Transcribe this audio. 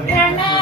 They're